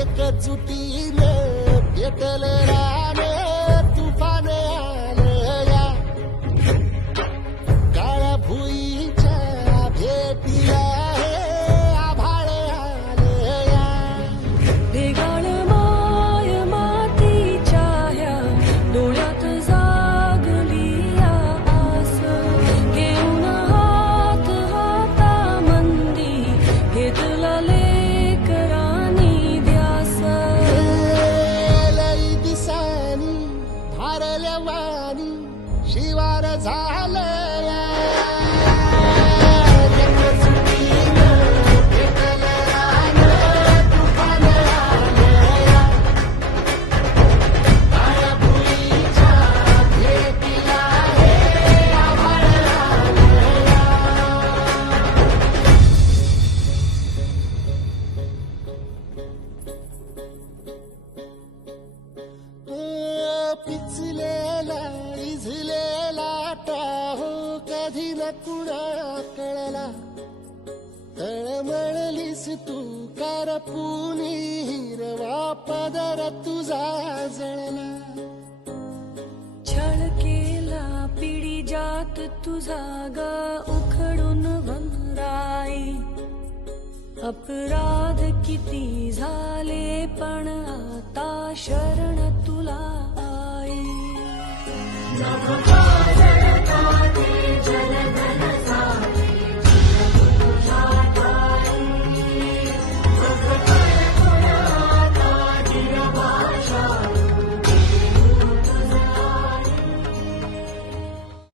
एकजुटीने पेटल राने वारल्या वाणी शिवार झाला. पिचलेला इझलेला टाहो कधी न कुणा कळला. तळमळलीस तू करपुनी हिरवा पदर तुझा जळला. छळ केला पिढी जात तुझा ग उखडून वनराई अपराध किती झाले पण आता शरण Namaha.